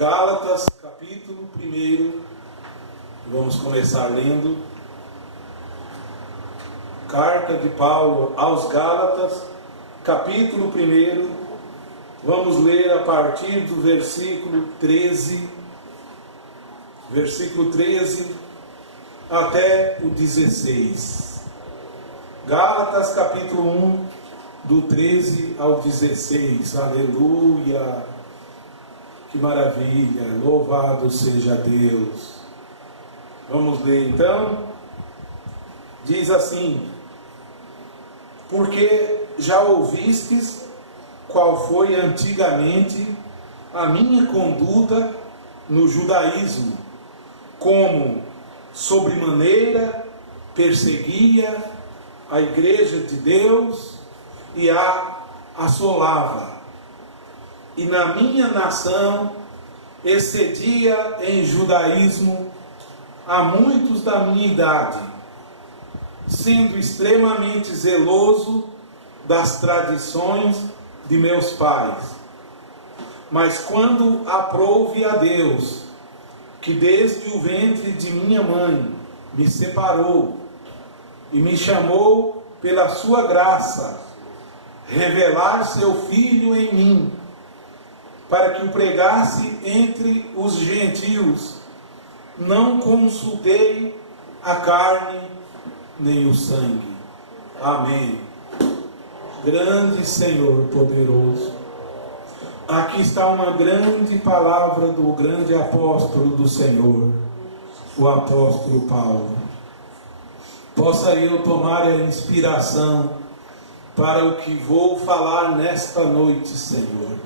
Gálatas, capítulo 1. Vamos começar lendo. Carta de Paulo aos Gálatas, capítulo 1. Vamos ler a partir do versículo 13. Versículo 13 até o 16. Gálatas, capítulo 1, do 13 ao 16. Aleluia! Que maravilha! Louvado seja Deus! Vamos ler então. Diz assim: porque já ouvistes qual foi antigamente a minha conduta no judaísmo, como sobremaneira perseguia a igreja de Deus e a assolava, e na minha nação excedia em judaísmo a muitos da minha idade, sendo extremamente zeloso das tradições de meus pais. Mas quando aprouve a Deus, que desde o ventre de minha mãe me separou e me chamou pela sua graça, revelar seu Filho em mim, para que o pregasse entre os gentios, não consultei a carne nem o sangue. Amém. Grande Senhor poderoso, aqui está uma grande palavra do grande apóstolo do Senhor, o apóstolo Paulo. Possa eu tomar a inspiração para o que vou falar nesta noite, Senhor.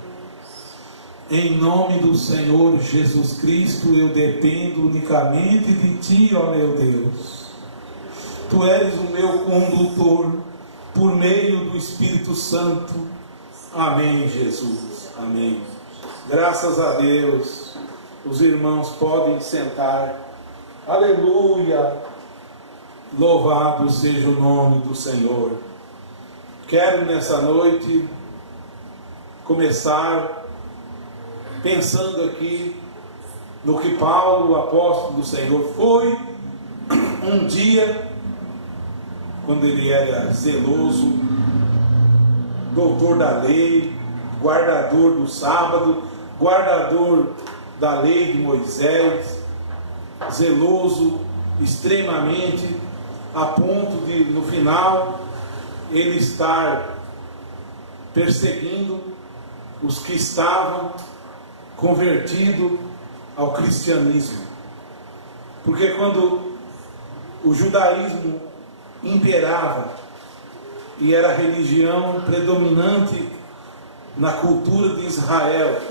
Em nome do Senhor Jesus Cristo, eu dependo unicamente de Ti, ó meu Deus. Tu és o meu condutor, por meio do Espírito Santo. Amém, Jesus. Amém. Graças a Deus. Os irmãos podem sentar. Aleluia. Louvado seja o nome do Senhor. Quero nessa noite começar pensando aqui no que Paulo, o apóstolo do Senhor, foi um dia, quando ele era zeloso, doutor da lei, guardador do sábado, guardador da lei de Moisés, zeloso extremamente, a ponto de, no final, ele estar perseguindo os que estavam convertidos ao cristianismo. Porque quando o judaísmo imperava e era a religião predominante na cultura de Israel,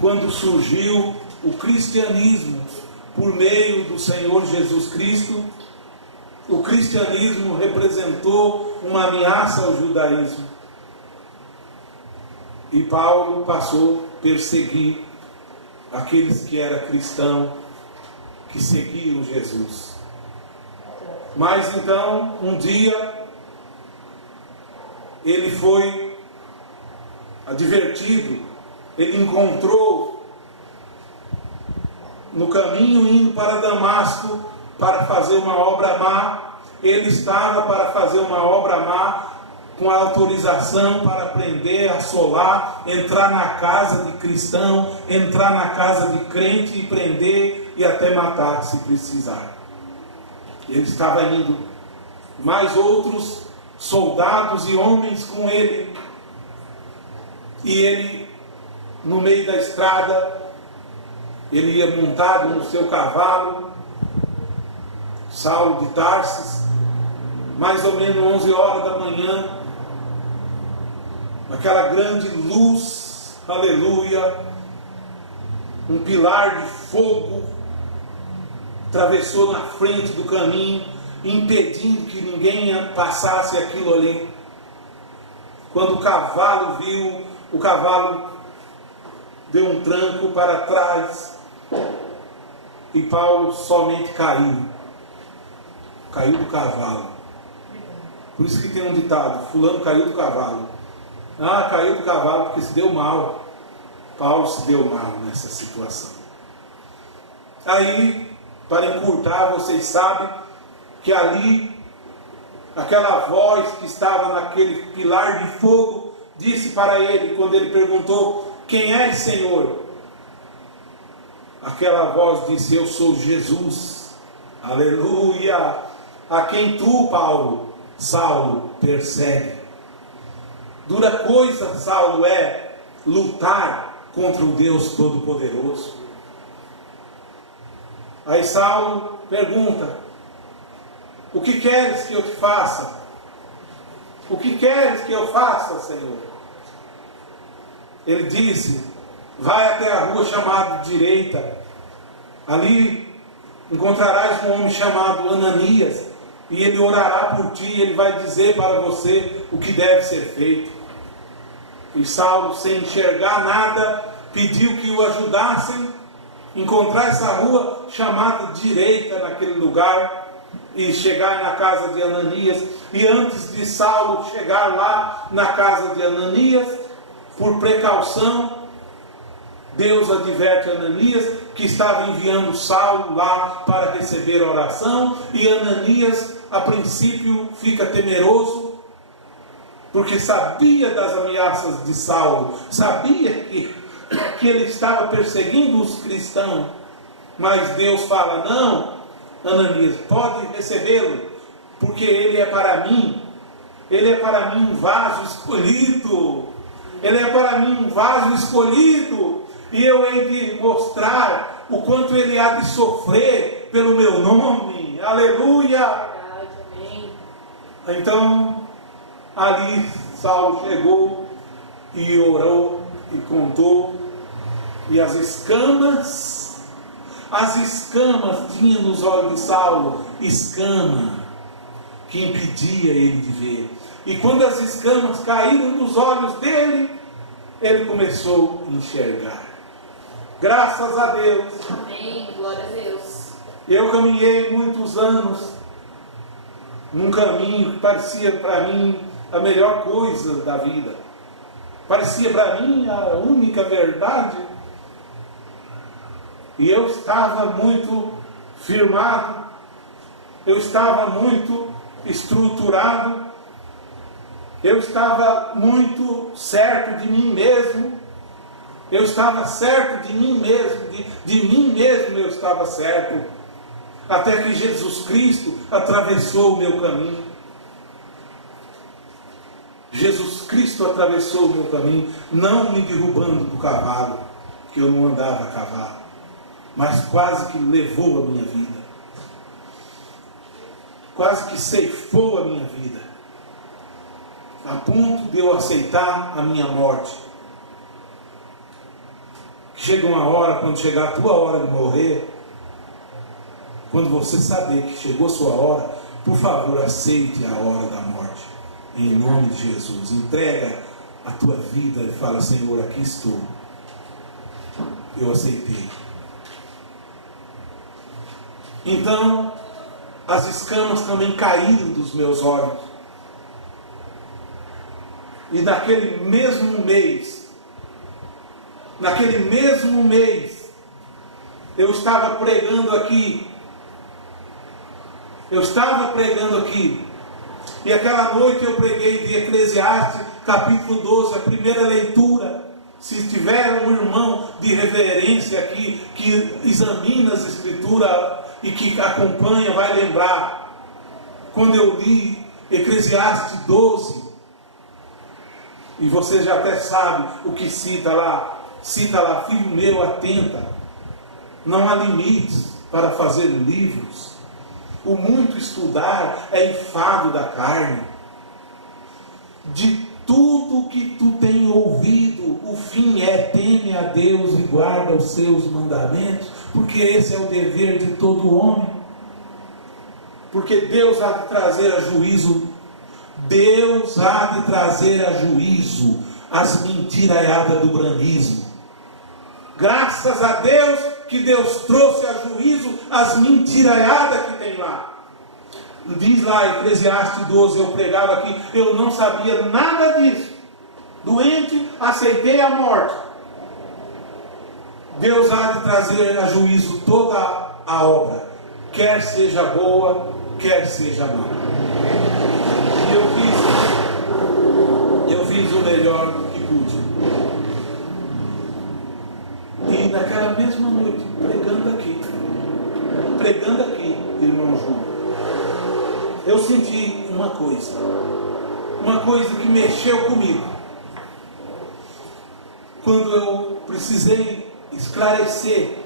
quando surgiu o cristianismo por meio do Senhor Jesus Cristo, o cristianismo representou uma ameaça ao judaísmo. E Paulo passou a perseguir aqueles que eram cristãos, que seguiam Jesus. Mas então, um dia, ele foi advertido, ele encontrou no caminho indo para Damasco para fazer uma obra má. Ele estava para fazer uma obra má, com a autorização para prender, assolar, entrar na casa de cristão, entrar na casa de crente e prender e até matar se precisar. Ele estava indo, mais outros soldados e homens com ele, e ele, no meio da estrada, ele ia montado no seu cavalo, Saulo de Tarsis, mais ou menos 11 horas da manhã, aquela grande luz, aleluia, um pilar de fogo atravessou na frente do caminho, impedindo que ninguém passasse aquilo ali. Quando o cavalo viu, o cavalo deu um tranco para trás e Paulo somente caiu do cavalo. Por isso que tem um ditado: fulano caiu do cavalo. Ah, caiu do cavalo porque se deu mal. Paulo se deu mal nessa situação. Aí, para encurtar, vocês sabem que ali, aquela voz que estava naquele pilar de fogo, disse para ele, quando ele perguntou: quem és, Senhor? Aquela voz disse: eu sou Jesus, aleluia, a quem tu, Saulo, persegue. Dura coisa, Saulo, é lutar contra o Deus Todo-Poderoso. Aí Saulo pergunta: o que queres que eu te faça? O que queres que eu faça, Senhor? Ele disse: vai até a rua chamada direita, ali encontrarás um homem chamado Ananias, e ele orará por ti, e ele vai dizer para você o que deve ser feito. E Saulo, sem enxergar nada, pediu que o ajudassem a encontrar essa rua chamada direita naquele lugar, e chegar na casa de Ananias. E antes de Saulo chegar lá na casa de Ananias, por precaução, Deus adverte Ananias que estava enviando Saulo lá para receber oração, e Ananias a princípio fica temeroso, porque sabia das ameaças de Saulo, sabia que ele estava perseguindo os cristãos, mas Deus fala: não, Ananias, pode recebê-lo, porque ele é para mim um vaso escolhido, ele é para mim um vaso escolhido, e eu hei de mostrar o quanto ele há de sofrer pelo meu nome, aleluia. Então, ali Saulo chegou e orou e contou, e as escamas tinham nos olhos de Saulo, escama que impedia ele de ver. E quando as escamas caíram nos olhos dele, ele começou a enxergar. Graças a Deus. Amém, glória a Deus. Eu caminhei muitos anos num caminho que parecia para mim a melhor coisa da vida. Parecia para mim a única verdade. E eu estava muito firmado, eu estava muito estruturado, eu estava muito certo de mim mesmo, eu estava certo de mim mesmo, de mim mesmo eu estava certo, até que Jesus Cristo atravessou o meu caminho. Jesus Cristo atravessou o meu caminho, não me derrubando do cavalo, que eu não andava a cavalo, mas quase que levou a minha vida, quase que ceifou a minha vida, a ponto de eu aceitar a minha morte. Chega uma hora, quando chegar a tua hora de morrer, quando você saber que chegou a sua hora, por favor, aceite a hora da morte, em nome de Jesus. Entrega a tua vida e fala: Senhor, aqui estou, eu aceitei. Então, as escamas também caíram dos meus olhos. E naquele mesmo mês, eu estava pregando aqui. E aquela noite eu preguei de Eclesiastes, capítulo 12, a primeira leitura. Se tiver um irmão de reverência aqui, que examina as escrituras e que acompanha, vai lembrar. Quando eu li Eclesiastes 12, e você já até sabe o que cita lá, filho meu, atenta, não há limites para fazer livros, o muito estudar é enfado da carne. De tudo que tu tem ouvido, o fim é: teme a Deus e guarda os seus mandamentos, porque esse é o dever de todo homem. Porque Deus há de trazer a juízo, as mentiraiadas do branismo. Graças a Deus que Deus trouxe a juízo as mentiraiadas que tem lá. Diz lá Eclesiastes 12, eu pregava aqui, eu não sabia nada disso. Doente, aceitei a morte. Deus há de trazer a juízo toda a obra, quer seja boa, quer seja má. E eu fiz o melhor que pude. E naquela mesma noite, pregando aqui, irmão Júlio, eu senti uma coisa que mexeu comigo. Quando eu precisei esclarecer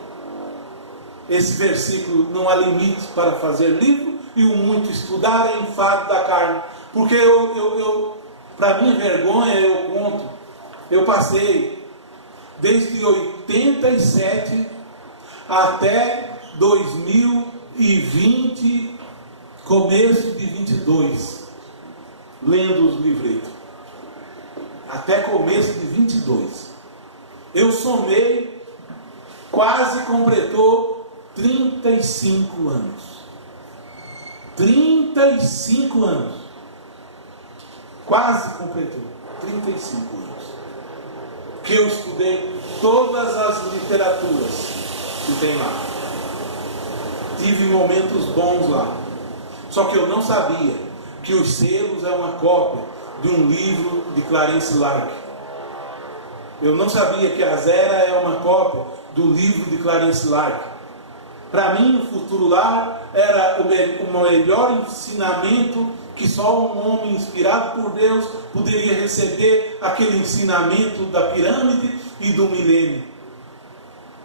esse versículo, não há limites para fazer livro e o muito estudar é enfado da carne. Porque para minha vergonha, eu conto, eu passei desde 87 até 2020, começo de 22, lendo os livretos. Até começo de 22. Eu somei, quase completou 35 anos. 35 anos. Quase completou 35 anos. Que eu estudei todas as literaturas que tem lá. Tive momentos bons lá. Só que eu não sabia que os selos é uma cópia de um livro de Clarence Lark. Eu não sabia que a Zera é uma cópia do livro de Clarence Lark. Para mim, o Futuro Lar era o melhor ensinamento que só um homem inspirado por Deus poderia receber, aquele ensinamento da pirâmide e do milênio.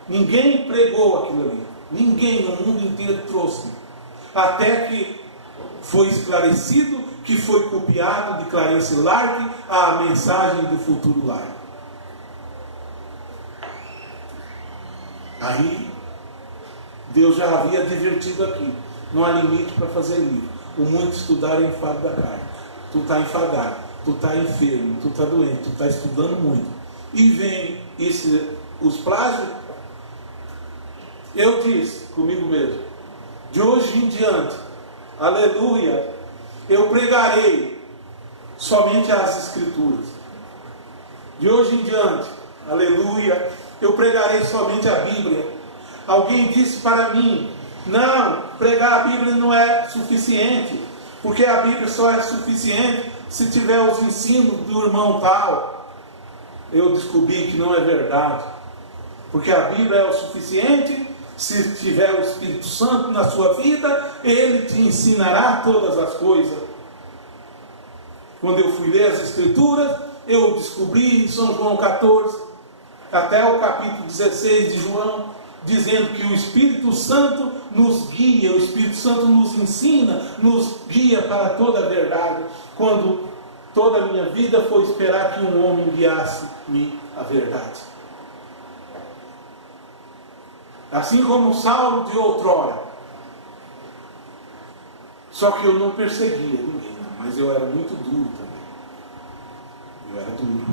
Ninguém pregou aquilo ali. Ninguém no mundo inteiro trouxe. Até que foi esclarecido que foi copiado de Clarence Lark a mensagem do Futuro Lar. Aí, Deus já havia advertido aqui: não há limite para fazer livro. O muito estudar é enfado da carne. Tu está enfadado, tu está enfermo, tu está doente, tu está estudando muito. E vem os plágios. Eu disse comigo mesmo: de hoje em diante, aleluia, eu pregarei somente as Escrituras. De hoje em diante, aleluia, eu pregarei somente a Bíblia. Alguém disse para mim: não, pregar a Bíblia não é suficiente, porque a Bíblia só é suficiente se tiver os ensinos do irmão tal. Eu descobri que não é verdade, porque a Bíblia é o suficiente. Se tiver o Espírito Santo na sua vida, Ele te ensinará todas as coisas. Quando eu fui ler as Escrituras, eu descobri em São João 14, até o capítulo 16 de João, dizendo que o Espírito Santo nos guia, o Espírito Santo nos ensina, nos guia para toda a verdade. Quando toda a minha vida foi esperar que um homem guiasse-me a verdade. Assim como Saulo de outrora. Só que eu não perseguia ninguém, mas eu era muito duro também. Eu era duro.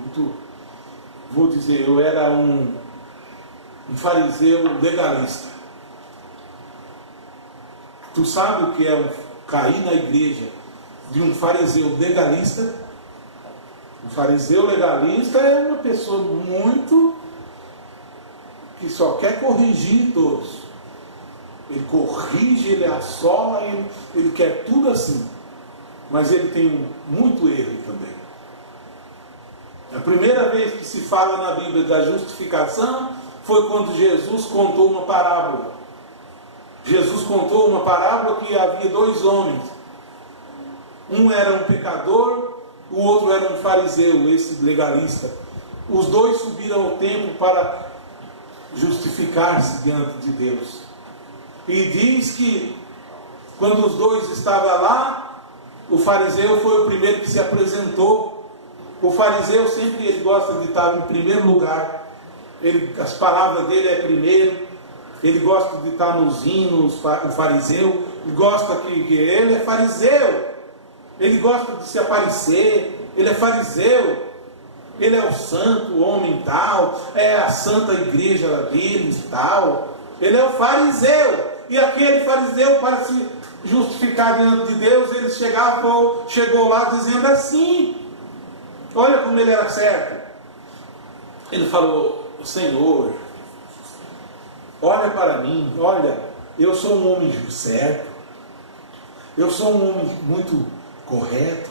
Muito, vou dizer, eu era um fariseu legalista. Tu sabe o que é cair na igreja de um fariseu legalista? Um fariseu legalista é uma pessoa muito que só quer corrigir todos. Ele corrige, ele assola, ele quer tudo assim. Mas ele tem muito erro também. A primeira vez que se fala na Bíblia da justificação foi quando Jesus contou uma parábola. Jesus contou uma parábola que havia dois homens. Um era um pecador, o outro era um fariseu, esse legalista. Os dois subiram ao templo para justificar-se diante de Deus. E diz que quando os dois estavam lá, o fariseu foi o primeiro que se apresentou. O fariseu sempre ele gosta de estar em primeiro lugar. As palavras dele é primeiro. Ele gosta de estar nos hinos, o fariseu. Ele gosta que ele é fariseu. Ele gosta de se aparecer. Ele é fariseu. Ele é o santo homem tal, é a santa igreja deles tal. Ele é o fariseu. E aquele fariseu, para se justificar diante de Deus, ele chegou lá dizendo assim: olha como ele era certo. Ele falou: Senhor, olha para mim, olha, eu sou um homem certo, eu sou um homem muito correto,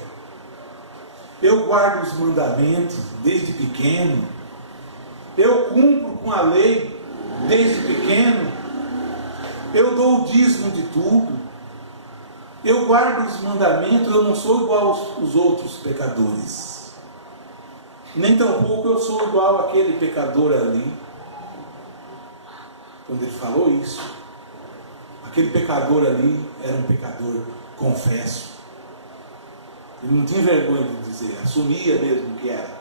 eu guardo os mandamentos desde pequeno, eu cumpro com a lei desde pequeno, eu dou o dízimo de tudo, eu guardo os mandamentos, eu não sou igual aos outros pecadores, nem tampouco eu sou igual àquele pecador ali. Quando ele falou isso, aquele pecador ali era um pecador confesso. Ele não tinha vergonha de dizer, assumia mesmo que era.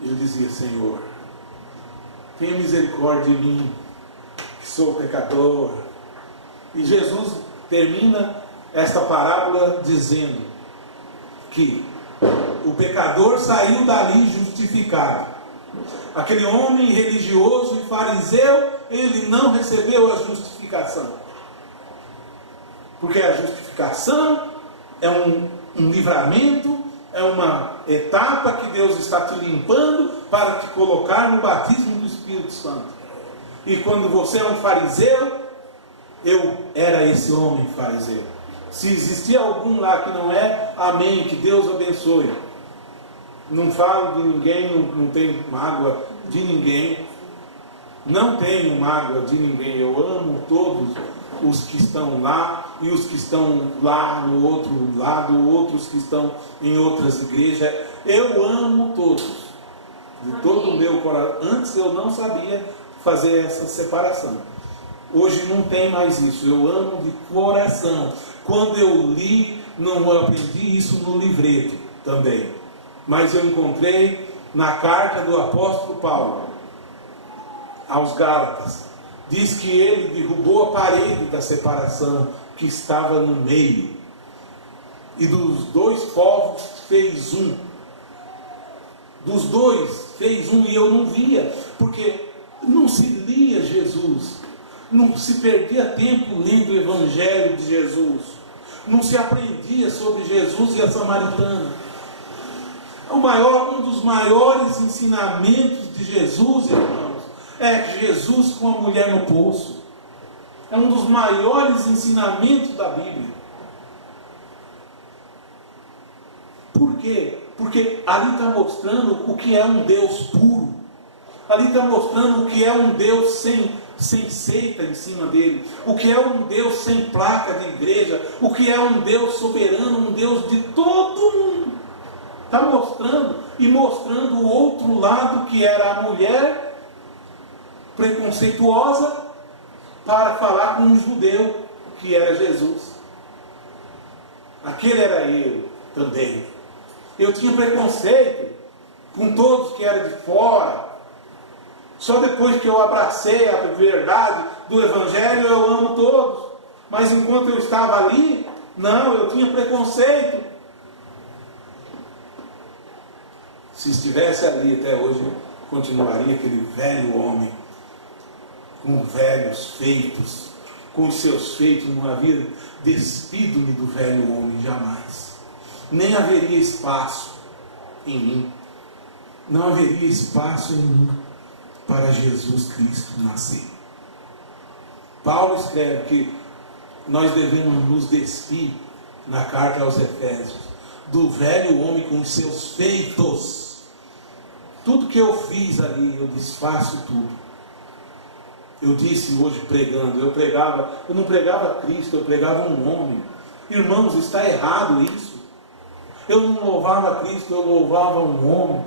Ele dizia: Senhor, tenha misericórdia de mim, que sou pecador. E Jesus termina esta parábola dizendo que o pecador saiu dali justificado. Aquele homem religioso e fariseu, ele não recebeu a justificação. Porque a justificação é um livramento, é uma etapa que Deus está te limpando para te colocar no batismo do Espírito Santo. E quando você é um fariseu, eu era esse homem fariseu. Se existia algum lá que não é, amém, que Deus abençoe. Não falo de ninguém, não tenho mágoa de ninguém. Não tenho mágoa de ninguém. Eu amo todos os que estão lá e os que estão lá no outro lado, outros que estão em outras igrejas. Eu amo todos, de todo o meu coração. Antes eu não sabia fazer essa separação. Hoje não tem mais isso. Eu amo de coração. Quando eu li, não aprendi isso no livreto também, mas eu encontrei na carta do apóstolo Paulo aos Gálatas. Diz que ele derrubou a parede da separação que estava no meio, e dos dois povos fez um. Dos dois fez um, e eu não via, porque não se lia Jesus, não se perdia tempo lendo o Evangelho de Jesus, não se aprendia sobre Jesus e a samaritana. Um dos maiores ensinamentos de Jesus, irmãos, é Jesus com a mulher no poço. É um dos maiores ensinamentos da Bíblia. Por quê? Porque ali está mostrando o que é um Deus puro. Ali está mostrando o que é um Deus sem seita em cima dele, o que é um Deus sem placa de igreja, o que é um Deus soberano, um Deus de todo mundo. Está mostrando e mostrando o outro lado, que era a mulher preconceituosa, para falar com um judeu, que era Jesus. Aquele era eu também. Eu tinha preconceito com todos que eram de fora. Só depois que eu abracei a verdade do Evangelho, eu amo todos. Mas enquanto eu estava ali, não, eu tinha preconceito. Se estivesse ali até hoje, continuaria aquele velho homem, com velhos feitos, com os seus feitos. Não havia despido-me do velho homem, jamais. Nem haveria espaço em mim. Não haveria espaço em mim para Jesus Cristo nascer. Paulo escreve que nós devemos nos despir, na carta aos Efésios, do velho homem com os seus feitos. Tudo que eu fiz ali, eu desfaço tudo. Eu disse hoje pregando, eu não pregava Cristo, eu pregava um homem. Irmãos, está errado isso. Eu não louvava Cristo, eu louvava um homem.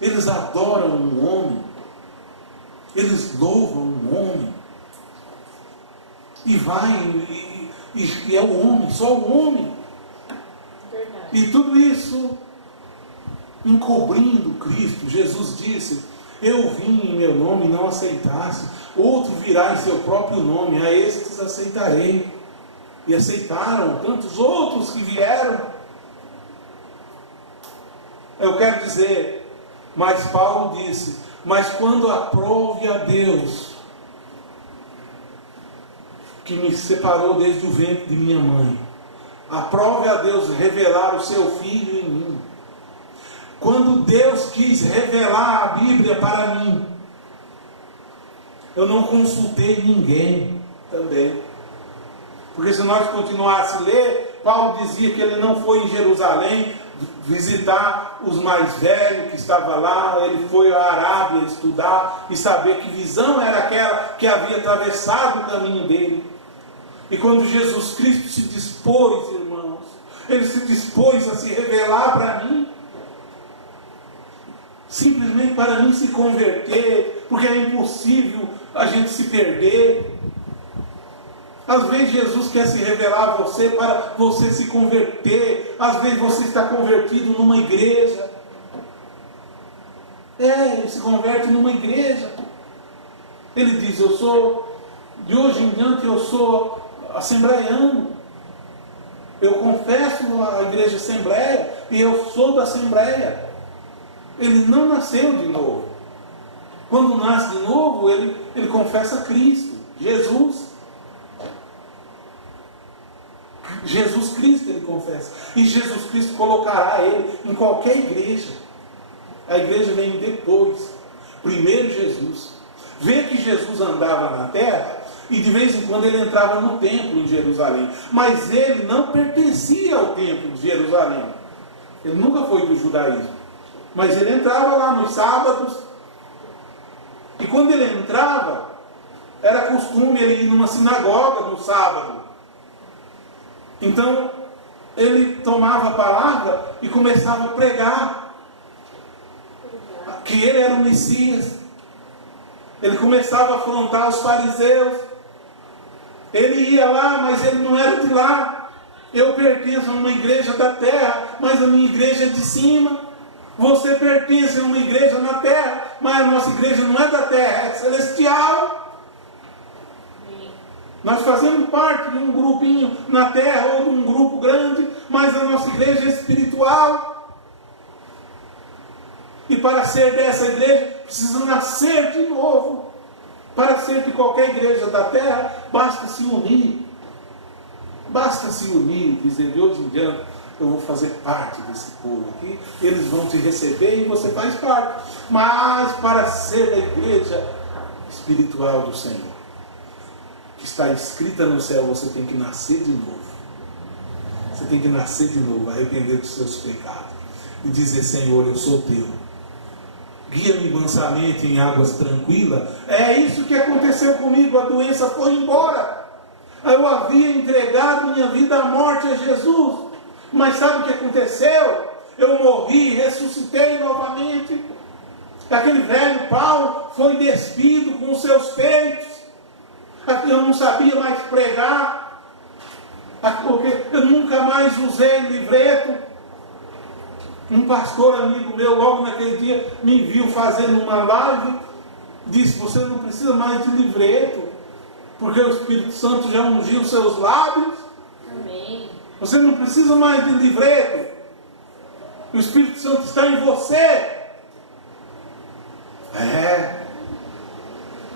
Eles adoram um homem, eles louvam um homem, e vai, e é o homem, só o homem. Verdade. E tudo isso encobrindo Cristo. Jesus disse: eu vim em meu nome e não aceitasse, outro virá em seu próprio nome, a estes aceitarei. E aceitaram tantos outros que vieram. Eu quero dizer, mas Paulo disse: mas quando aprove a Deus, que me separou desde o ventre de minha mãe, aprove a Deus revelar o seu Filho em mim. Quando Deus quis revelar a Bíblia para mim, Eu não consultei ninguém também. Porque se nós continuássemos a ler, Paulo dizia que ele não foi em Jerusalém visitar os mais velhos que estavam lá, ele foi à Arábia estudar e saber que visão era aquela que havia atravessado o caminho dele. E quando Jesus Cristo se dispôs, irmãos, ele se dispôs a se revelar para mim, simplesmente para mim se converter, porque é impossível a gente se perder. Às vezes Jesus quer se revelar a você para você se converter. Às vezes você está convertido numa igreja. Ele se converte numa igreja. Ele diz, eu sou, de hoje em diante eu sou assembleiano. Eu confesso a igreja Assembleia e eu sou da Assembleia. Ele não nasceu de novo. Quando nasce de novo, ele confessa Cristo, Jesus. Jesus Cristo ele confessa. E Jesus Cristo colocará ele em qualquer igreja. A igreja vem depois. Primeiro Jesus. Vê que Jesus andava na terra e de vez em quando ele entrava no templo em Jerusalém. Mas ele não pertencia ao templo de Jerusalém. Ele nunca foi do judaísmo. Mas ele entrava lá nos sábados. E quando ele entrava, era costume ele ir numa sinagoga no sábado. Então, ele tomava a palavra e começava a pregar que ele era o Messias. Ele começava a afrontar os fariseus. Ele ia lá, mas ele não era de lá. Eu pertenço a uma igreja da terra, mas a minha igreja é de cima. Você pertence a uma igreja na terra, mas a nossa igreja não é da terra, é celestial. Nós fazemos parte de um grupinho na terra ou de um grupo grande, mas a nossa igreja é espiritual. E para ser dessa igreja, precisa nascer de novo. Para ser de qualquer igreja da terra, basta se unir. Basta se unir, dizer, de hoje em diante, eu vou fazer parte desse povo aqui. Eles vão te receber e você faz parte. Mas para ser da igreja espiritual do Senhor, que está escrita no céu, você tem que nascer de novo. Você tem que nascer de novo, arrepender dos seus pecados e dizer, Senhor, eu sou teu. Guia-me mansamente em águas tranquilas. É isso que aconteceu comigo, a doença foi embora. Eu havia entregado minha vida à morte a Jesus. Mas sabe o que aconteceu? Eu morri, ressuscitei novamente. Aquele velho Paulo foi despido com os seus feitos. Eu não sabia mais pregar, eu nunca mais usei livreto. Um pastor amigo meu, logo naquele dia, me viu fazendo uma live, disse, você não precisa mais de livreto, porque o Espírito Santo já ungiu os seus lábios. Amém. Você não precisa mais de livreto, o Espírito Santo está em você.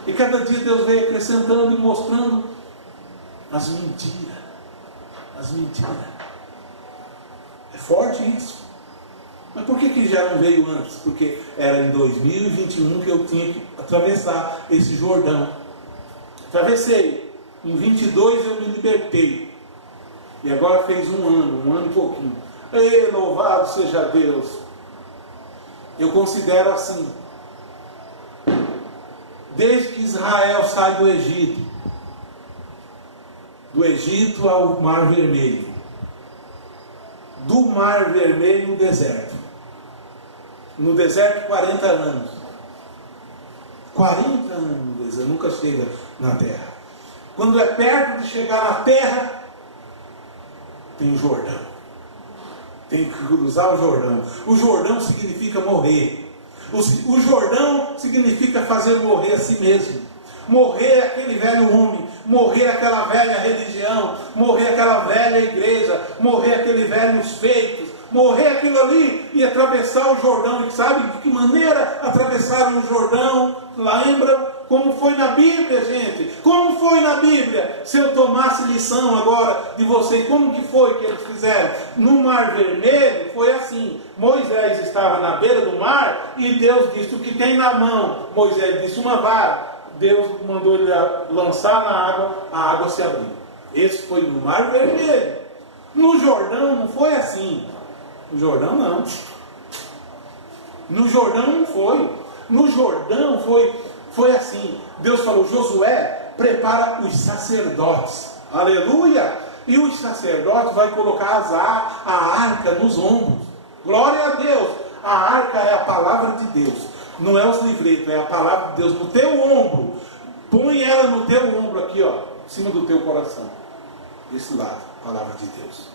E cada dia Deus veio acrescentando e mostrando as mentiras. As mentiras. É forte isso. Mas por que já não veio antes? Porque era em 2021 que eu tinha que atravessar esse Jordão. Atravessei. Em 22 eu me libertei. E agora fez um ano e pouquinho. Ei, louvado seja Deus. Eu considero assim. Desde que Israel sai do Egito ao Mar Vermelho, do Mar Vermelho no deserto 40 anos, 40 anos no deserto, nunca chega na terra. Quando é perto de chegar na terra, tem o Jordão, tem que cruzar o Jordão. O Jordão significa morrer. O Jordão significa fazer morrer a si mesmo. Morrer aquele velho homem, morrer aquela velha religião, morrer aquela velha igreja, morrer aqueles velhos feitos, morrer aquilo ali e atravessar o Jordão. E sabe de que maneira atravessaram o Jordão? Lembram? Como foi na Bíblia, gente? Como foi na Bíblia? Se eu tomasse lição agora de vocês, como que foi que eles fizeram? No Mar Vermelho foi assim. Moisés estava na beira do mar e Deus disse, o que tem na mão? Moisés disse, uma vara. Deus mandou ele lançar na água, a água se abriu. Esse foi no Mar Vermelho. No Jordão não foi assim. No Jordão não. No Jordão não foi. No Jordão foi assim. Deus falou: Josué, prepara os sacerdotes. Aleluia! E os sacerdotes vai colocar a arca nos ombros. Glória a Deus! A arca é a palavra de Deus. Não é os livretos, é a palavra de Deus no teu ombro. Põe ela no teu ombro aqui, ó, em cima do teu coração. Desse lado, a palavra de Deus.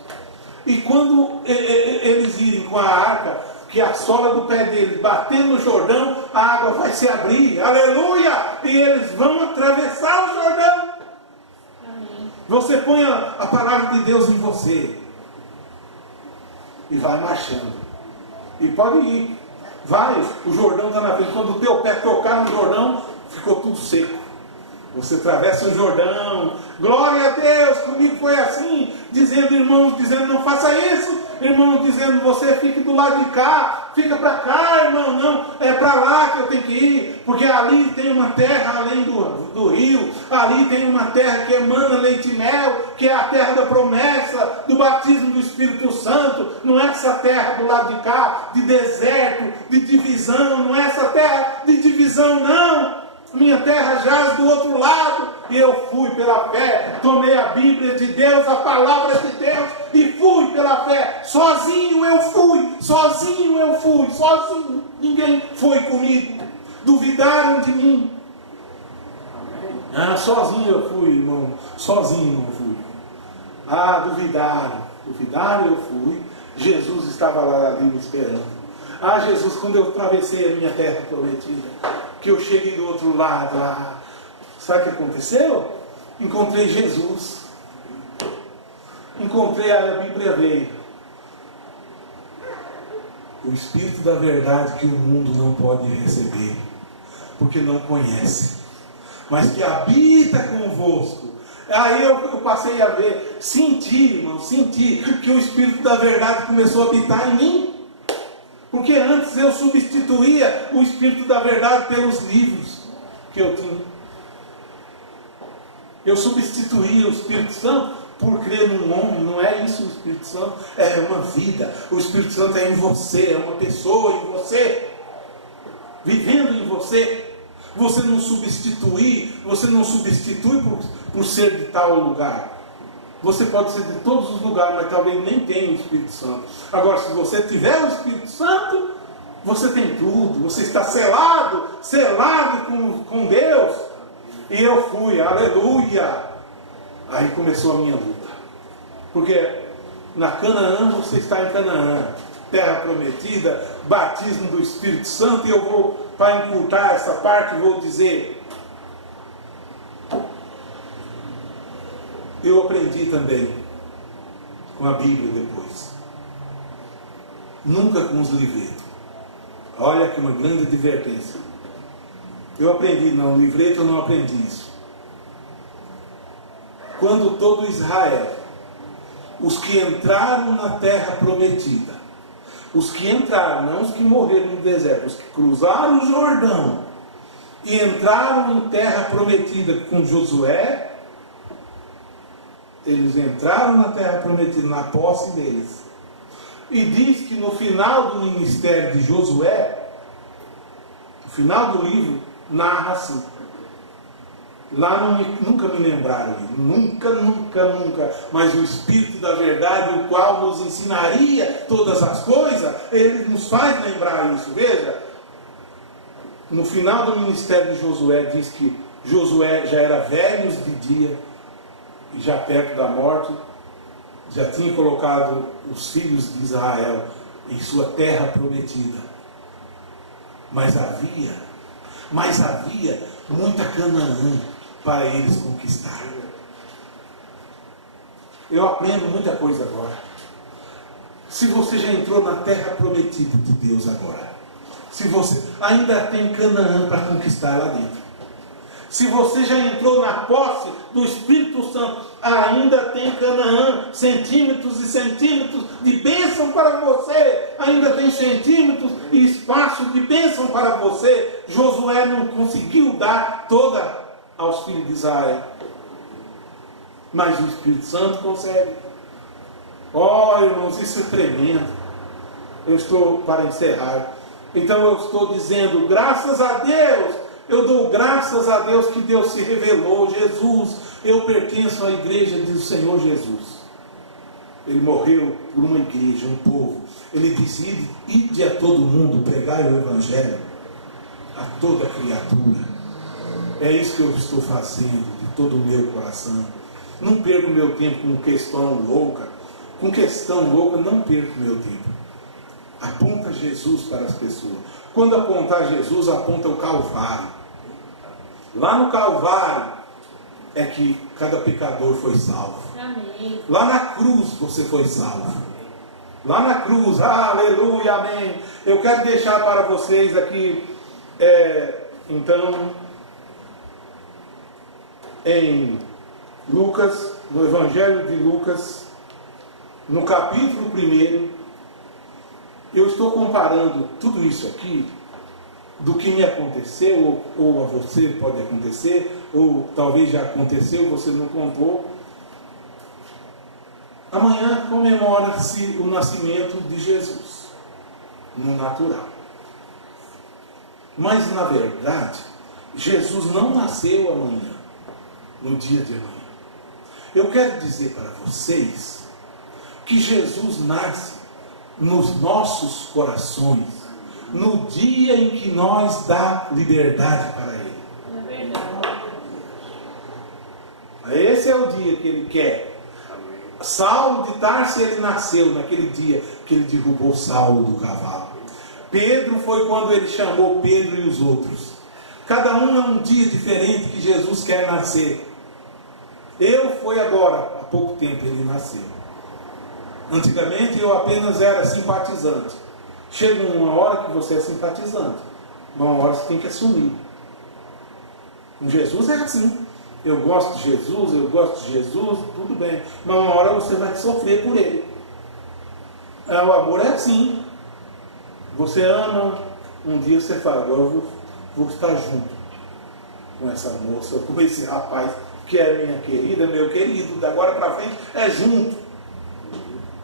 E quando eles irem com a arca, que a sola do pé deles bater no Jordão, a água vai se abrir. Aleluia! E eles vão atravessar o Jordão. Amém. Você põe a palavra de Deus em você. E vai marchando. E pode ir. Vai, o Jordão está na frente. Quando o teu pé tocar no Jordão, ficou tudo seco. Você atravessa o Jordão. Glória a Deus, comigo foi assim. Dizendo, irmãos, dizendo, não faça isso. Irmãos, dizendo, você fique do lado de cá. Fica para cá, irmão. Não, é para lá que eu tenho que ir. Porque ali tem uma terra além do rio. Ali tem uma terra que emana leite e mel. Que é a terra da promessa, do batismo do Espírito Santo. Não é essa terra do lado de cá, de deserto, de divisão. Não é essa terra de divisão, não. Minha terra jaz do outro lado. E eu fui pela fé. Tomei a Bíblia de Deus, a palavra de Deus, e fui pela fé. Sozinho eu fui. Sozinho eu fui. Sozinho. Ninguém foi comigo. Duvidaram de mim. Ah, sozinho eu fui, irmão. Sozinho eu fui. Ah, duvidaram. Duvidaram, eu fui. Jesus estava lá ali me esperando. Ah, Jesus, quando eu atravessei a minha terra prometida, que eu cheguei do outro lado, sabe o que aconteceu? Encontrei Jesus. Encontrei, a Bíblia veio. O Espírito da verdade que o mundo não pode receber, porque não conhece, mas que habita convosco. Aí eu passei a ver, senti, irmão, senti que o Espírito da verdade começou a habitar em mim. Porque antes eu substituía o Espírito da verdade pelos livros que eu tinha. Eu substituía o Espírito Santo por crer num homem. Não é isso o Espírito Santo, é uma vida. O Espírito Santo é em você, é uma pessoa em você, vivendo em você. Você não substitui por ser de tal lugar. Você pode ser de todos os lugares, mas talvez nem tenha o Espírito Santo. Agora, se você tiver o Espírito Santo, você tem tudo. Você está selado com Deus. E eu fui, aleluia. Aí começou a minha luta. Porque na Canaã, você está em Canaã, terra prometida, batismo do Espírito Santo. E eu vou, para encurtar essa parte, vou dizer... Eu aprendi também com a Bíblia depois. Nunca com os livretos. Olha que uma grande advertência. Eu aprendi, não, livreto eu não aprendi isso. Quando todo Israel, os que entraram na terra prometida, os que entraram, não os que morreram no deserto, os que cruzaram o Jordão e entraram em terra prometida com Josué, eles entraram na terra prometida, na posse deles. E diz que no final do ministério de Josué, no final do livro, narra assim. Lá nunca me lembraram, nunca, mas o Espírito da verdade, o qual nos ensinaria todas as coisas, ele nos faz lembrar isso. Veja, no final do ministério de Josué, diz que Josué já era velho de dia, e já perto da morte, já tinha colocado os filhos de Israel em sua terra prometida. Mas havia muita Canaã para eles conquistarem. Eu aprendo muita coisa agora. Se você já entrou na terra prometida de Deus agora, se você ainda tem Canaã para conquistar lá dentro, Se você já entrou na posse do Espírito Santo, ainda tem Canaã, centímetros e centímetros de bênção para você, ainda tem centímetros e espaço de bênção para você. Josué não conseguiu dar toda aos filhos de Israel, mas o Espírito Santo consegue. Oh, irmãos, isso é tremendo. Eu estou para encerrar. Então eu estou dizendo, graças a Deus, eu dou graças a Deus que Deus se revelou, Jesus, eu pertenço à igreja do Senhor Jesus. Ele morreu por uma igreja, um povo. Ele disse, ide a todo mundo, pregai o Evangelho a toda criatura. É isso que eu estou fazendo de todo o meu coração. Não perco meu tempo com questão louca. Com questão louca, não perco meu tempo. Aponta Jesus para as pessoas. Quando apontar Jesus, aponta o Calvário. Lá no Calvário é que cada pecador foi salvo. Amém. Lá na cruz você foi salvo. Lá na cruz, aleluia, amém. Eu quero deixar para vocês aqui, então, em Lucas, no Evangelho de Lucas, no capítulo 1, eu estou comparando tudo isso aqui, do que me aconteceu, ou a você pode acontecer, ou talvez já aconteceu, você não contou. Amanhã comemora-se o nascimento de Jesus, no natural. Mas, na verdade, Jesus não nasceu amanhã, no dia de amanhã. Eu quero dizer para vocês que Jesus nasce nos nossos corações, no dia em que nós dá liberdade para Ele. É verdade. Esse é o dia que Ele quer. Saulo de Tarso, ele nasceu naquele dia que Ele derrubou Saulo do cavalo. Pedro foi quando Ele chamou Pedro e os outros. Cada um é um dia diferente que Jesus quer nascer. Foi agora, há pouco tempo Ele nasceu. Antigamente eu apenas era simpatizante. Chega uma hora que você é simpatizante, uma hora você tem que assumir. Com Jesus é assim. Eu gosto de Jesus, tudo bem. Mas uma hora você vai sofrer por Ele. O amor é assim. Você ama, um dia você fala, agora eu vou estar junto com essa moça, com esse rapaz que é minha querida, meu querido, da agora para frente é junto.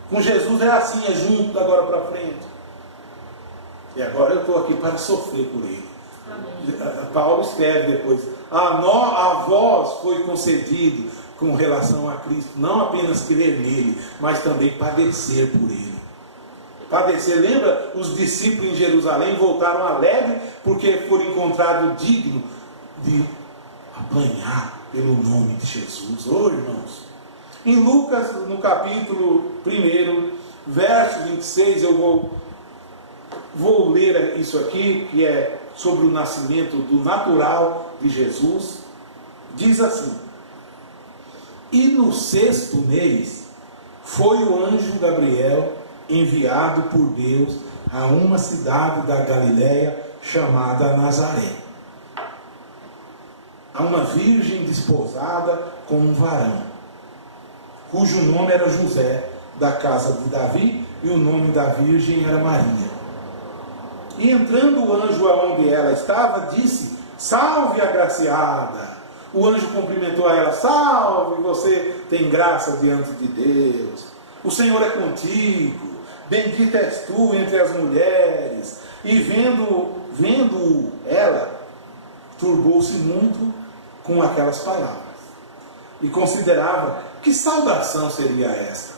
Com Jesus é assim, é junto da agora para frente. E agora eu estou aqui para sofrer por Ele. Amém. Paulo escreve depois, a vós foi concedido com relação a Cristo, não apenas crer nele, mas também padecer por Ele. Padecer, lembra? Os discípulos em Jerusalém voltaram alegres porque foram encontrados dignos de apanhar pelo nome de Jesus. Irmãos, em Lucas, no capítulo 1, verso 26, eu vou ler isso aqui, que é sobre o nascimento do natural de Jesus. Diz assim: e no 6º mês foi o anjo Gabriel enviado por Deus a uma cidade da Galiléia chamada Nazaré, a uma virgem desposada com um varão, cujo nome era José, da casa de Davi, e o nome da virgem era Maria. E entrando o anjo aonde ela estava, disse: salve, agraciada. O anjo cumprimentou a ela: salve, você tem graça diante de Deus. O Senhor é contigo. Bendita és tu entre as mulheres. E vendo ela, turbou-se muito com aquelas palavras. E considerava que saudação seria esta.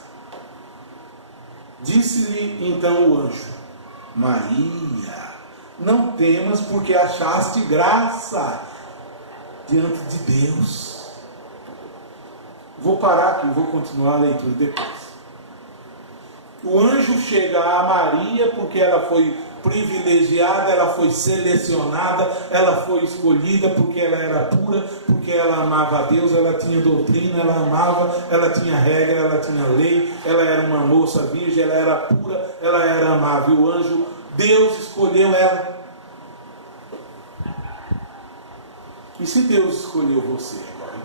Disse-lhe então o anjo: Maria, não temas, porque achaste graça diante de Deus. Vou parar aqui, vou continuar a leitura depois. O anjo chega a Maria porque ela foi privilegiada, ela foi selecionada, ela foi escolhida porque ela era pura, porque ela amava a Deus, ela tinha doutrina, ela amava, ela tinha regra, ela tinha lei, ela era uma moça virgem, ela era pura, ela era amável. O anjo, Deus escolheu ela. E se Deus escolheu você agora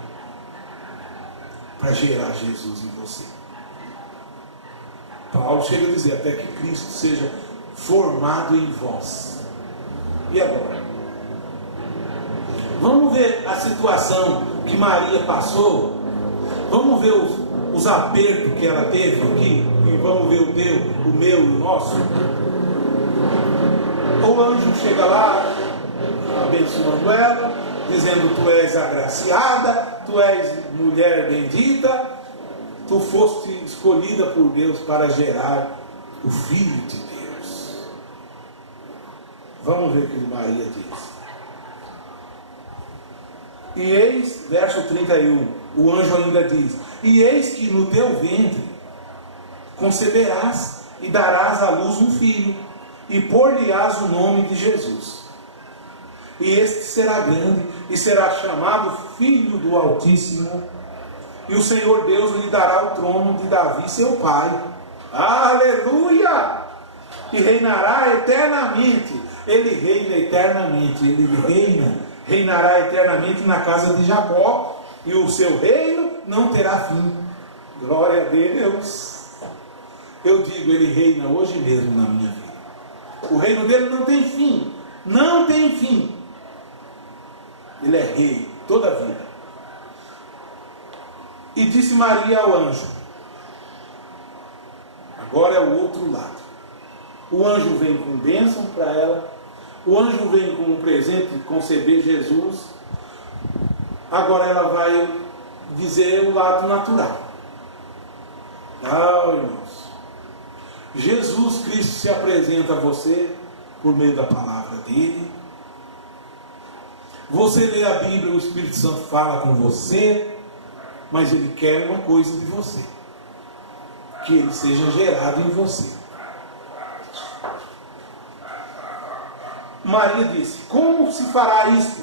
para gerar Jesus em você? Paulo chega a dizer até que Cristo seja formado em vós. E agora? Vamos ver a situação que Maria passou. Vamos ver os apertos que ela teve aqui. E vamos ver o meu e o nosso. O anjo chega lá, abençoando ela, dizendo: tu és agraciada, tu és mulher bendita, tu foste escolhida por Deus para gerar o Filho de Deus. Vamos ver o que Maria diz. E eis, verso 31, o anjo ainda diz: e eis que no teu ventre conceberás e darás à luz um filho, e pôr-lhe-ás o nome de Jesus. E este será grande, e será chamado Filho do Altíssimo, e o Senhor Deus lhe dará o trono de Davi seu pai. Aleluia! E reinará eternamente. Ele reina eternamente. Ele reinará eternamente na casa de Jacó, e o seu reino não terá fim. Glória a Deus! Eu digo, ele reina hoje mesmo na minha vida. O reino dele não tem fim. Não tem fim. Ele é rei toda a vida. E disse Maria ao anjo. Agora é o outro lado. O anjo vem com bênção para ela. O anjo vem com um presente de conceber Jesus. Agora ela vai dizer o lado natural. Irmãos, Jesus Cristo se apresenta a você por meio da palavra dele. Você lê a Bíblia, o Espírito Santo fala com você, mas ele quer uma coisa de você: que ele seja gerado em você. Maria disse: como se fará isto,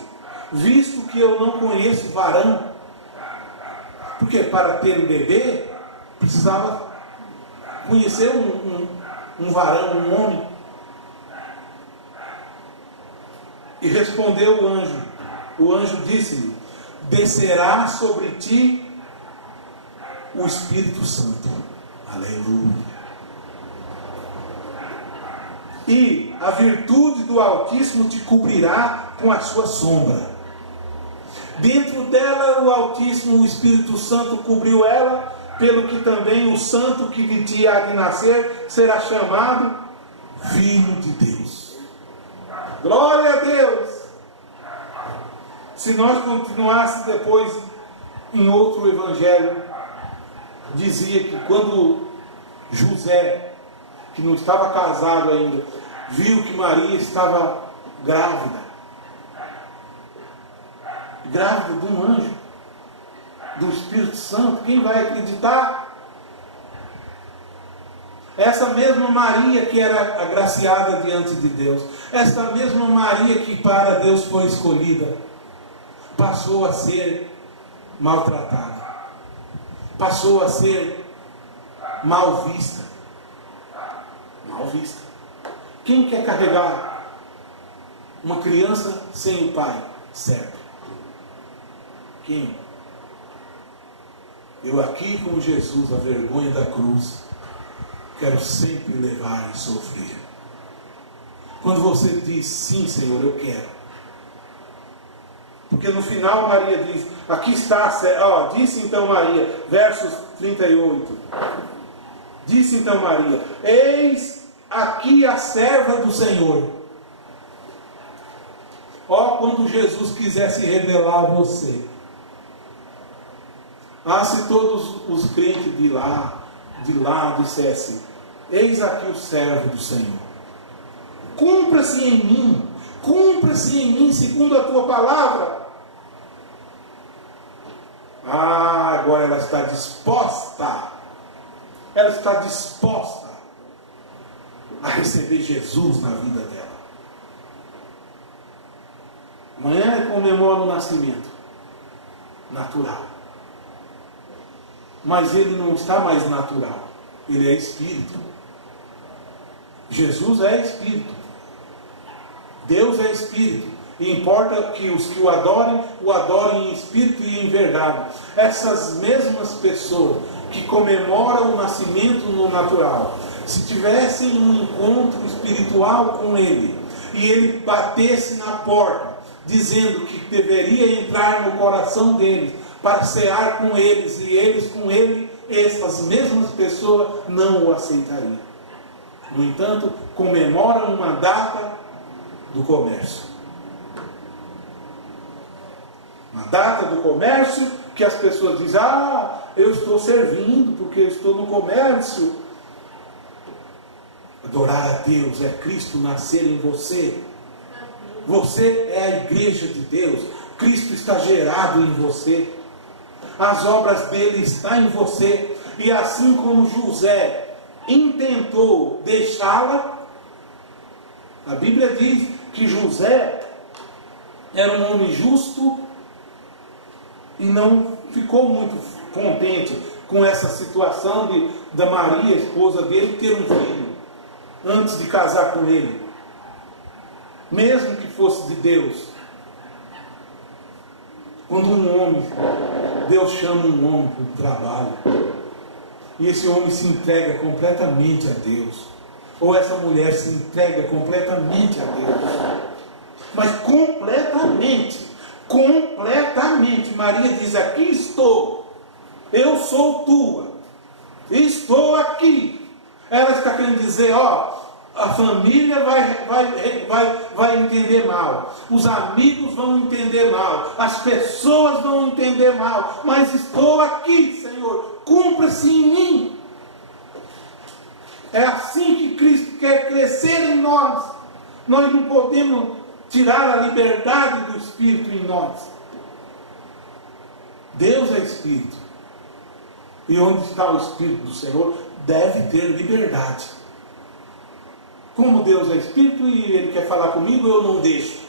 visto que eu não conheço varão? Porque para ter um bebê precisava conhecer um varão, um homem. E respondeu o anjo. O anjo disse-lhe: descerá sobre ti o Espírito Santo. Aleluia. E a virtude do Altíssimo te cobrirá com a sua sombra. Dentro dela o Altíssimo, o Espírito Santo, cobriu ela, pelo que também o santo que de ti há de nascer será chamado Filho de Deus. Glória a Deus! Se nós continuássemos depois em outro evangelho, dizia que quando José, que não estava casado ainda, viu que Maria estava grávida de um anjo, do Espírito Santo, quem vai acreditar? Essa mesma Maria que era agraciada diante de Deus, essa mesma Maria que para Deus foi escolhida, passou a ser maltratada, passou a ser mal vista. Mal vista. Quem quer carregar uma criança sem o pai? Certo. Quem? Eu aqui com Jesus, a vergonha da cruz, quero sempre levar e sofrer. Quando você diz sim, Senhor, eu quero. Porque no final Maria diz, aqui está, disse então Maria, versos 38. Disse então Maria: eis aqui a serva do Senhor. Quando Jesus quiser se revelar a você. Se todos os crentes de lá dissessem: eis aqui o servo do Senhor. Cumpra-se em mim segundo a tua palavra. Agora ela está disposta. Ela está disposta a receber Jesus na vida dela. Amanhã comemora o nascimento natural. Mas ele não está mais natural. Ele é espírito. Jesus é espírito. Deus é espírito. E importa que os que o adorem em espírito e em verdade. Essas mesmas pessoas que comemoram o nascimento no natural, se tivessem um encontro espiritual com Ele, e Ele batesse na porta, dizendo que deveria entrar no coração deles, para cear com eles, e eles com Ele, essas mesmas pessoas não o aceitariam. No entanto, comemoram uma data do comércio. Uma data do comércio que as pessoas dizem: eu estou servindo porque eu estou no comércio. Adorar a Deus é Cristo nascer em você. Você é a igreja de Deus. Cristo está gerado em você. As obras dele estão em você. E assim como José intentou deixá-la, a Bíblia diz que José era um homem justo e não ficou muito contente com essa situação da Maria, esposa dele, ter um filho antes de casar com ele, mesmo que fosse de Deus. Quando um homem, Deus chama um homem para o trabalho, e esse homem se entrega completamente a Deus, ou essa mulher se entrega completamente a Deus, mas completamente, Maria diz: aqui estou, eu sou tua, estou aqui. Ela está querendo dizer: a família vai entender mal, os amigos vão entender mal, as pessoas vão entender mal, mas estou aqui, Senhor, cumpra-se em mim. É assim que Cristo quer crescer em nós. Nós não podemos tirar a liberdade do Espírito em nós. Deus é Espírito, e onde está o Espírito do Senhor deve ter liberdade. Como Deus é Espírito e Ele quer falar comigo, eu não deixo.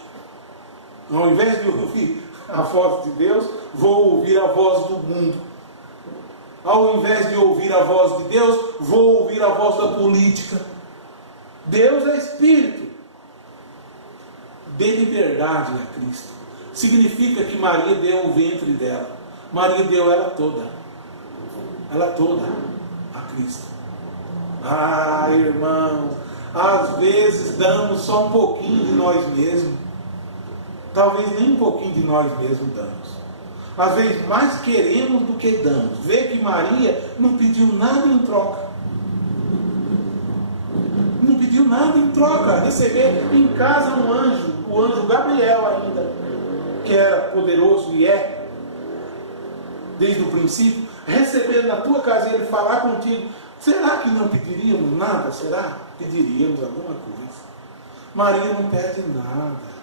Ao invés de ouvir a voz de Deus, vou ouvir a voz do mundo. Ao invés de ouvir a voz de Deus, vou ouvir a voz da política. Deus é Espírito. Dê liberdade a Cristo. Significa que Maria deu o ventre dela. Maria deu ela toda a Cristo. Irmãos, às vezes damos só um pouquinho de nós mesmos. Talvez nem um pouquinho de nós mesmos damos. Às vezes mais queremos do que damos. Vê que Maria não pediu nada em troca. Não pediu nada em troca. Receber em casa um anjo, o anjo Gabriel ainda, que era poderoso e é, desde o princípio, receber na tua casa e ele falar contigo. Será que não pediríamos nada? Será? Pediríamos alguma coisa. Maria não pede nada.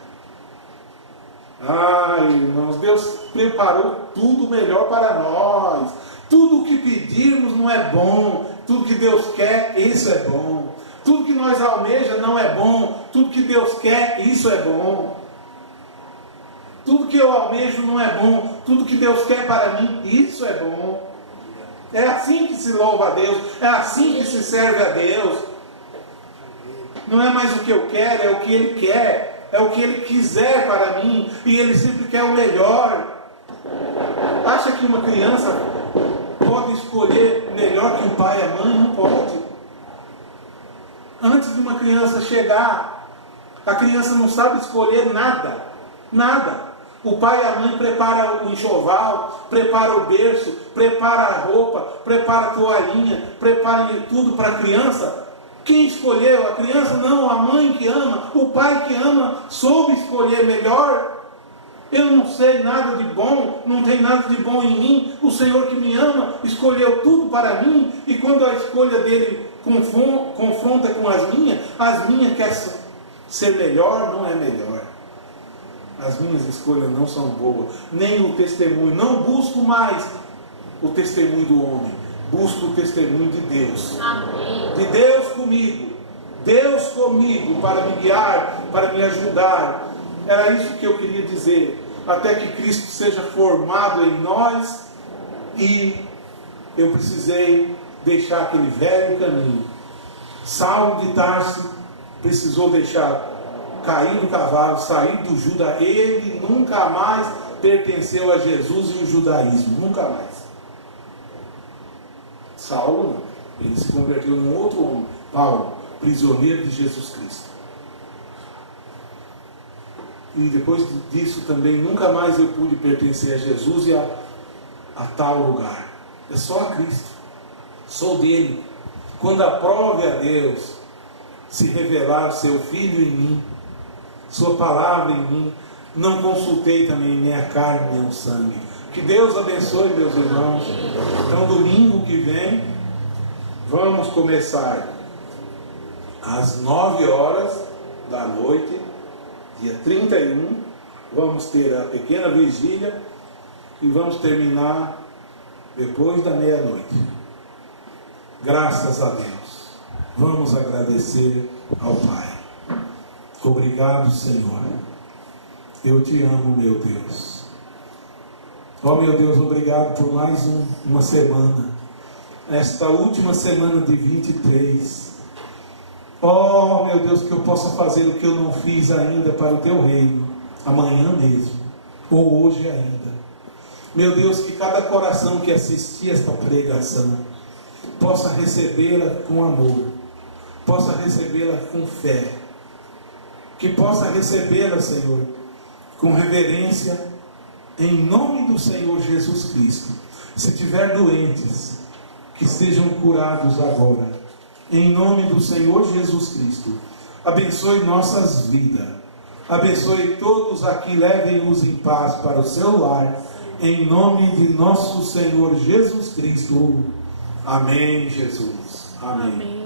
Irmãos, Deus preparou tudo melhor para nós. Tudo o que pedirmos não é bom. Tudo que Deus quer, isso é bom. Tudo que nós almejamos não é bom. Tudo que Deus quer, isso é bom. Tudo que eu almejo não é bom. Tudo que Deus quer para mim, isso é bom. É assim que se louva a Deus. É assim que se serve a Deus. Não é mais o que eu quero, é o que Ele quer. É o que Ele quiser para mim. E Ele sempre quer o melhor. Acha que uma criança pode escolher melhor que o pai e a mãe? Não pode. Antes de uma criança chegar, a criança não sabe escolher nada. Nada. O pai e a mãe preparam o enxoval, prepara o berço, prepara a roupa, prepara a toalhinha, prepara tudo para a criança. Quem escolheu? A criança? Não, a mãe que ama, o pai que ama, soube escolher melhor. Eu não sei nada de bom, não tem nada de bom em mim. O Senhor que me ama escolheu tudo para mim, e quando a escolha dele confronta com as minhas quer ser melhor, não é melhor. As minhas escolhas não são boas, nem o testemunho. Não busco mais o testemunho do homem, busco o testemunho de Deus. Amém. De Deus comigo, para me guiar, para me ajudar. Era isso que eu queria dizer. Até que Cristo seja formado em nós, e eu precisei deixar aquele velho caminho. Saulo de Tarso precisou deixar cair do cavalo, sair do Judá, ele nunca mais pertenceu a Jesus e o judaísmo, nunca mais. Saulo não, ele se converteu num outro homem, Paulo, prisioneiro de Jesus Cristo. E depois disso também nunca mais eu pude pertencer a Jesus e a tal lugar. É só a Cristo, sou dele. Quando aprove a Deus se revelar seu Filho em mim, sua palavra em mim, não consultei também nem a carne nem o sangue. Que Deus abençoe, meus irmãos. Então domingo que vem vamos começar às 9 horas da noite, dia 31, vamos ter a pequena vigília e vamos terminar depois da meia-noite. Graças a Deus. Vamos agradecer ao Pai. Obrigado, Senhor. Eu te amo, meu Deus. Oh, meu Deus, obrigado por mais uma semana. Esta última semana de 23. Oh, meu Deus, que eu possa fazer o que eu não fiz ainda para o teu reino, amanhã mesmo, ou hoje ainda. Meu Deus, que cada coração que assistir esta pregação possa recebê-la com amor, possa recebê-la com fé, que possa recebê-la, Senhor, com reverência, em nome do Senhor Jesus Cristo. Se tiver doentes, que sejam curados agora, em nome do Senhor Jesus Cristo. Abençoe nossas vidas, abençoe todos aqui, levem-os em paz para o seu lar, em nome de nosso Senhor Jesus Cristo. Amém, Jesus. Amém.